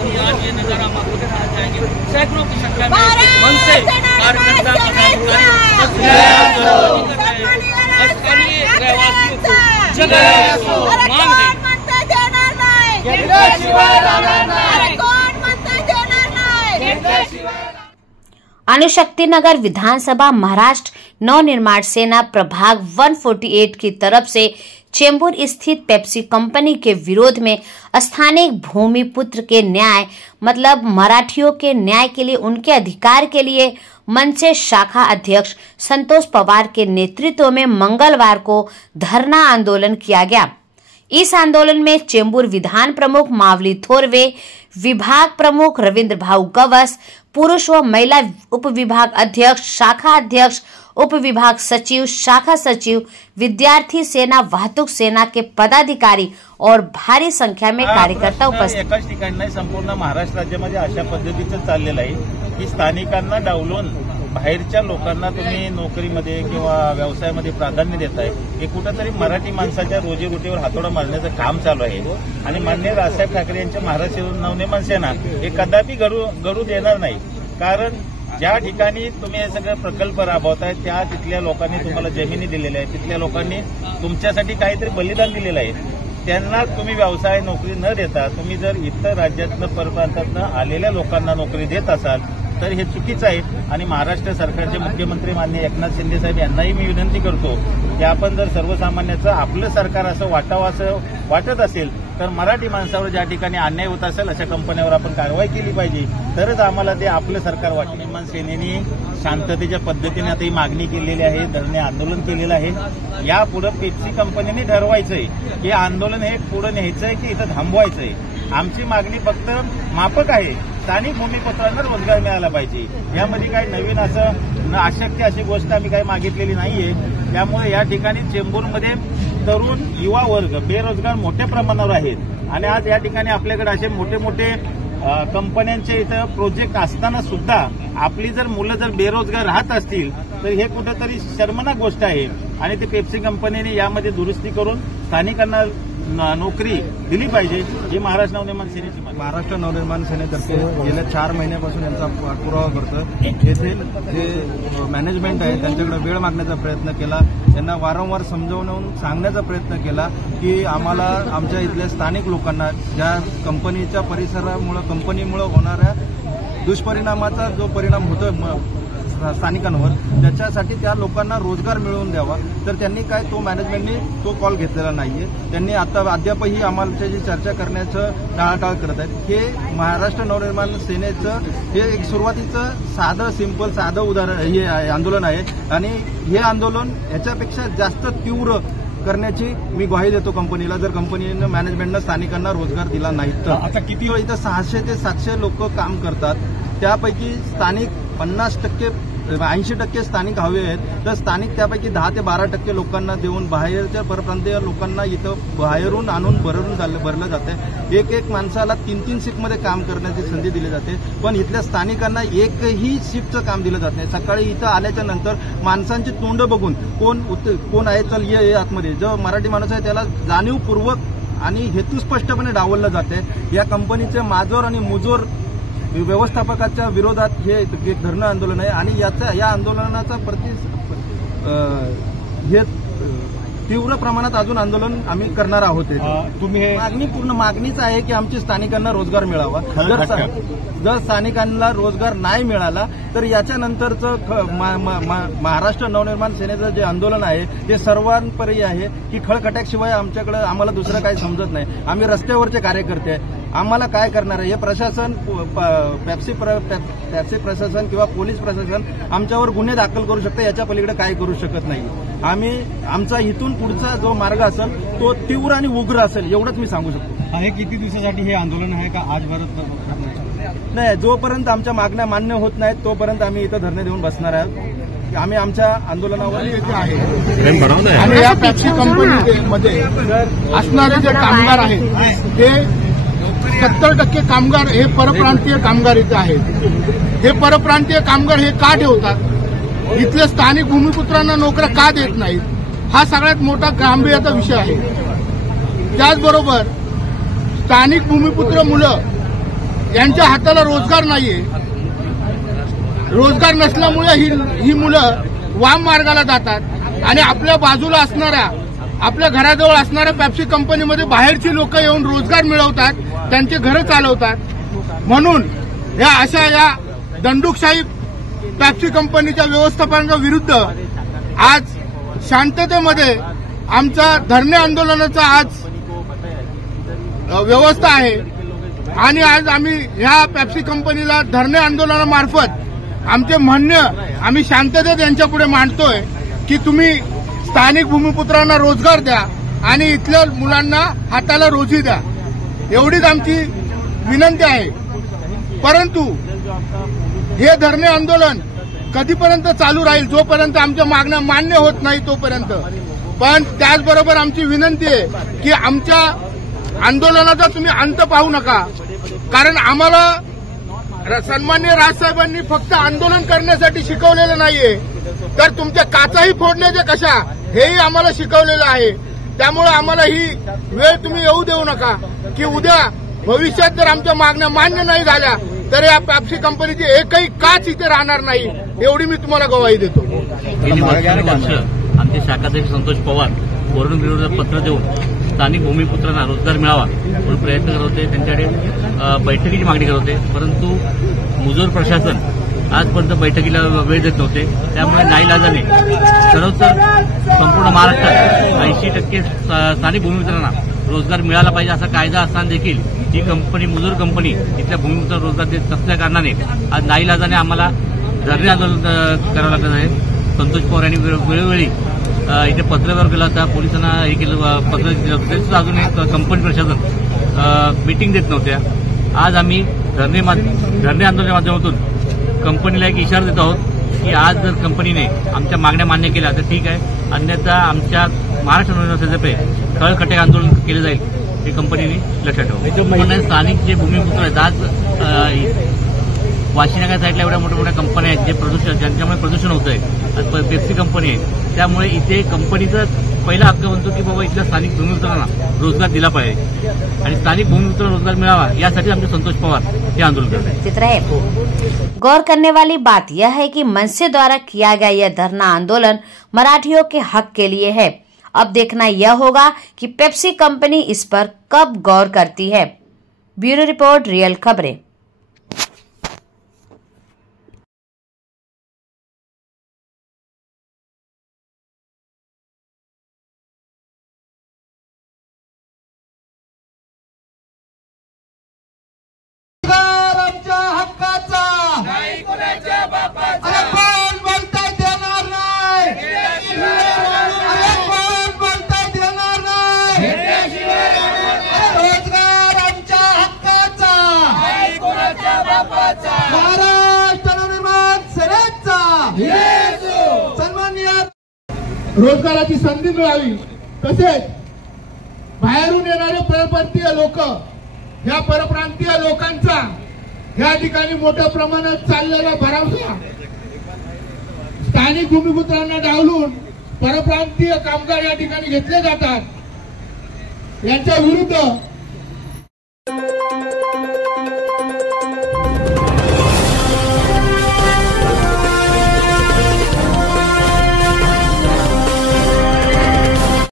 कि आज ये नजारा हम आपको दिखाना चाहेंगे। सैकड़ों की संख्या में मनसे कार्यकर्ता स्थानीय रहवासियों को मांग है। अणुशक्तिनगर विधानसभा महाराष्ट्र नवनिर्माण सेना प्रभाग 148 की तरफ से चेंबूर स्थित पेप्सी कंपनी के विरोध में स्थानीय भूमिपुत्र के न्याय मतलब मराठियों के न्याय के लिए उनके अधिकार के लिए मनसे शाखा अध्यक्ष संतोष पवार के नेतृत्व में मंगलवार को धरना आंदोलन किया गया। इस आंदोलन में चेंबूर विधान प्रमुख मावली थोरवे, विभाग प्रमुख रविंद्र भाऊ गवस, पुरुष व महिला उप विभाग अध्यक्ष, शाखा अध्यक्ष, उप विभाग सचिव, शाखा सचिव, विद्यार्थी सेना, वाहतूक सेना के पदाधिकारी और भारी संख्या में कार्यकर्ता उपस्थित। एकाच ठिकाणी नाही, संपूर्ण महाराष्ट्र राज्यामध्ये अशा पद्धतीचं चाललेलं आहे की स्थानिकांना डावलून बाहेरच्या लोकांना तुम्ही नोकरीमध्ये किंवा व्यवसायामध्ये प्राधान्य देताय। हे कुठेतरी मराठी माणसाच्या रोजीरोटीवर हातोडा मारण्याचं काम चालू आहे आणि माननीय राजसाहेब ठाकरे यांच्या महाराष्ट्र नवनिर्माण सेना हे कदापि घडू देणार नाही। कारण ज्या ठिकाणी तुम्ही हे सगळे प्रकल्प राबवताय त्या तिथल्या लोकांनी तुम्हाला जमिनी दिलेल्या आहेत, तिथल्या लोकांनी तुमच्यासाठी काहीतरी बलिदान दिलेलं आहे। त्यांना तुम्ही व्यवसाय नोकरी न देता तुम्ही जर इतर राज्यातनं परप्रांतातनं आलेल्या लोकांना नोकरी देत असाल तर हे चुकीचं आहे। आणि महाराष्ट्र सरकारचे मुख्यमंत्री माननीय एकनाथ शिंदे साहेब यांनाही मी विनंती करतो की आपण जर सर्वसामान्याचं आपलं सरकार असं वाटावं असं वाटत असेल तर मराठी माणसावर ज्या ठिकाणी अन्याय होत असेल अशा कंपन्यांवर आपण कारवाई केली पाहिजे, तरच आम्हाला ते आपलं सरकार वाटतं। निर्माण सेनेने शांततेच्या पद्धतीने आता ही मागणी केलेली आहे, धरणे आंदोलन केलेलं आहे। यापुढे पेप्सी कंपनीने ठरवायचंय की आंदोलन हे पुढे न्यायचंय की इथं थांबवायचंय। आमची मागणी फक्त माफक आहे, स्थानिक भूमिपुत्रांना रोजगार मिळाला पाहिजे। यामध्ये काही नवीन असं अशक्य अशी गोष्ट आम्ही काही मागितलेली नाहीये। त्यामुळे या ठिकाणी चेंबूरमध्ये तरुण युवा वर्ग बेरोजगार मोठ्या प्रमाणावर आहेत आणि आज या ठिकाणी आपल्याकडे असे मोठे मोठे कंपन्यांचे इथं प्रोजेक्ट असताना सुद्धा आपली जर मुलं जर बेरोजगार राहत असतील तर हे कुठेतरी शर्मनाक गोष्ट आहे आणि ते पेप्सी कंपनीने यामध्ये दुरुस्ती करून स्थानिकांना नोकरी दिली पाहिजे ही महाराष्ट्र नवनिर्माण सेनेची मागणी। महाराष्ट्र नवनिर्माण सेनेतर्फे गेल्या 4 महिन्यापासून यांचा पाठपुरावा करतोय। येथील जे मॅनेजमेंट आहे त्यांच्याकडे वेळ मागण्याचा प्रयत्न केला, त्यांना वारंवार समजावून सांगण्याचा प्रयत्न केला की आम्हाला आमच्या इथल्या स्थानिक लोकांना ज्या कंपनीच्या परिसरामुळे कंपनीमुळे होणाऱ्या दुष्परिणामाचा जो परिणाम होतो स्थानिकांवर त्याच्यासाठी त्या लोकांना रोजगार मिळवून द्यावा, तर त्यांनी काय तो मॅनेजमेंटने तो कॉल घेतलेला नाहीये। त्यांनी आता अद्यापही आम्हालाची चर्चा करण्याचं टाळाटाळ करत आहेत। हे महाराष्ट्र नवनिर्माण सेनेचं हे एक सुरुवातीचं साधं सिंपल साधं उदाहरण हे आंदोलन आहे आणि हे आंदोलन याच्यापेक्षा जास्त तीव्र करण्याची मी ग्वाही देतो कंपनीला, जर कंपनीनं मॅनेजमेंटनं स्थानिकांना रोजगार दिला नाही तर। आता किती वेळ इथं 600 ते 700 लोक काम करतात, त्यापैकी स्थानिक 80% स्थानिक हवे आहेत, तर स्थानिक त्यापैकी 10 ते 12% लोकांना देऊन बाहेरच्या परप्रांतीय लोकांना इथं बाहेरून आणून भरलं जाते। एक माणसाला 3-3 शिफ्टमध्ये काम करण्याची संधी दिली जाते, पण इथल्या स्थानिकांना एकही शिफ्टचं काम दिलं जात नाही। सकाळी इथं आल्याच्या नंतर माणसांची तोंड बघून कोण आहे चल ये आतमध्ये, जो मराठी माणूस आहे त्याला जाणीवपूर्वक आणि हेतुस्पष्टपणे डावललं जाते। या कंपनीचे माजोर आणि मुजोर व्यवस्थापकाच्या विरोधात हे एक धरणं आंदोलन आहे आणि या आंदोलनाचा हे तीव्र प्रमाणात अजून आंदोलन आम्ही करणार आहोत। तुम्ही मागणी पूर्ण मागणीच आहे की आमची स्थानिकांना रोजगार मिळावा। जर स्थानिकांना रोजगार नाही मिळाला तर याच्यानंतरचं महाराष्ट्र नवनिर्माण सेनेचं जे आंदोलन आहे ते सर्वांपर्यंत आहे की खळखट्याशिवाय आम्हाला दुसरं काही समजत नाही। आम्ही रस्त्यावरचे कार्यकर्ते आहे, आम्हाला काय करणार आहे हे प्रशासन पेप्सी प्रशासन किंवा पोलीस प्रशासन आमच्यावर गुन्हे दाखल करू शकते, याच्या पलीकडे काय करू शकत नाही। आमचा इथून पुढचा जो मार्ग असेल तो तीव्र आणि उग्र असेल एवढंच मी सांगू शकतो। हे किती दिवसासाठी हे आंदोलन आहे का आजभरात? नाही, जोपर्यंत आमच्या मागण्या मान्य होत नाहीत तोपर्यंत आम्ही इथं धरणे देऊन बसणार आहोत। आम्ही आमच्या आंदोलनावर येथे आहे आणि या पेप्सी कंपनीमध्ये असणारे जे कामगार आहेत ते 70% कामगार हे परप्रांतीय कामगार इथे आहेत। हे परप्रांतीय कामगार हे का ठेवतात, इथल्या स्थानिक भूमिपुत्रांना नोकऱ्या का देत नाहीत, हा सगळ्यात मोठा गांभीर्याचा विषय आहे। त्याचबरोबर स्थानिक भूमिपुत्र मुलं यांच्या हाताला रोजगार नाहीये. रोजगार नसल्यामुळे ही मुलं वाम मार्गाला जातात आणि आपल्या बाजूला असणाऱ्या, आपल्या घराजवळ असणाऱ्या पेप्सी कंपनीमध्ये बाहेरची लोक येऊन रोजगार मिळवतात, त्यांचे घरं चालवतात. म्हणून या दंडुकशाही पेप्सी कंपनीच्या व्यवस्थापनाविरुद्ध आज शांततेमध्ये आमचा धरणे आंदोलनाचा आज व्यवस्था आहे आणि आज आम्ही ह्या पेप्सी कंपनीला धरणे आंदोलनामार्फत आमचे म्हणणं आम्ही शांततेत यांच्यापुढे मांडतोय की तुम्ही स्थानिक भूमिपुत्रांना रोजगार द्या आणि इथल्या मुलांना हाताला रोजी द्या, एवढीच आमची विनंती आहे. परंतु हे धरणे आंदोलन कधीपर्यंत चालू राहील, जोपर्यंत आमच्या मागण्या मान्य होत नाही तोपर्यंत. पण त्याचबरोबर आमची विनंती आहे की आमच्या आंदोलनाचा तुम्ही अंत पाहू नका, कारण आम्हाला सन्माननीय राजसाहेबांनी फक्त आंदोलन करण्यासाठी शिकवलेलं नाहीये, तर तुमच्या काचाही फोडण्याच्या कशा हेही आम्हाला शिकवलेलं आहे. त्यामुळे आम्हाला ही वेळ तुम्ही येऊ देऊ नका की उद्या भविष्यात जर आमच्या मागण्या मान्य नाही झाल्या तर या पेप्सी कंपनीची एकही काच इथे राहणार नाही, एवढी मी तुम्हाला ग्वाही देतो. आमचे शाखाध्यक्ष संतोष पवार वरून विरोधात पत्र देऊन स्थानिक भूमिपुत्रांना रोजगार मिळावा म्हणून प्रयत्न करत होते, त्यांच्याकडे बैठकीची मागणी करत होते. परंतु मुजोर प्रशासन आजपर्यंत बैठकीला वेळ देत नव्हते. त्यामुळे नाईलाजाने सर्वत्र संपूर्ण महाराष्ट्रात 80% स्थानिक भूमिपुत्रांना रोजगार मिळाला पाहिजे असा कायदा असताना देखील ही कंपनी, मुजोर कंपनी, इथल्या भूमिपुत्रांना रोजगार देत नसल्या कारणाने आज नाईलाजाने आम्हाला धरणे आंदोलन करावं लागत आहे. संतोष पवार यांनी वेळोवेळी इथे पत्रव्यवहार केला होता, पोलिसांना हे केलं, पत्र दिलं होतं, तरी सुद्धा अजून एक कंपनी प्रशासन मीटिंग देत नव्हत्या. आज आम्ही धरणे आंदोलनाच्या माध्यमातून कंपनीला एक इशारा देत आहोत की आज जर कंपनीने आमच्या मागण्या मान्य केल्या तर ठीक आहे, अन्यथा आमच्या महाराष्ट्र नवनिर्माण तळकटे आंदोलन केले जाईल हे कंपनीने लक्षात ठेवा. स्थानिक जे भूमिपुत्र आहेत, आज वाशीनगर साईडला एवढ्या मोठ्या मोठ्या कंपन्या आहेत जे प्रदूषण, ज्यांच्यामुळे प्रदूषण होत आहे, पेप्सी कंपनी आहे, त्यामुळे इथे कंपनीचा पहिला हक्क बनतो की बाबा इथल्या स्थानिक भूमिपुत्रांना रोजगार दिला पाहिजे आणि स्थानिक भूमिपुत्रांना रोजगार मिळावा, यासाठी आमचे संतोष पवार हे आंदोलन करते हैं. गौर करने वाली बात यह है कि मनसे द्वारा किया गया यह धरना आंदोलन मराठियों के हक के लिए है. अब देखना यह होगा कि पेप्सी कंपनी इस पर कब गौर करती है. ब्यूरो रिपोर्ट, रियल खबरें. रोजगाराची संधी मिळावी, तसेच बाहेरून येणारे परप्रांतीय लोक, या परप्रांतीय लोकांचा या ठिकाणी मोठ्या प्रमाणात चाललेला भरवसा, स्थानिक भूमिपुत्रांना डावलून परप्रांतीय कामगार या ठिकाणी घेतले जातात, यांच्या विरुद्ध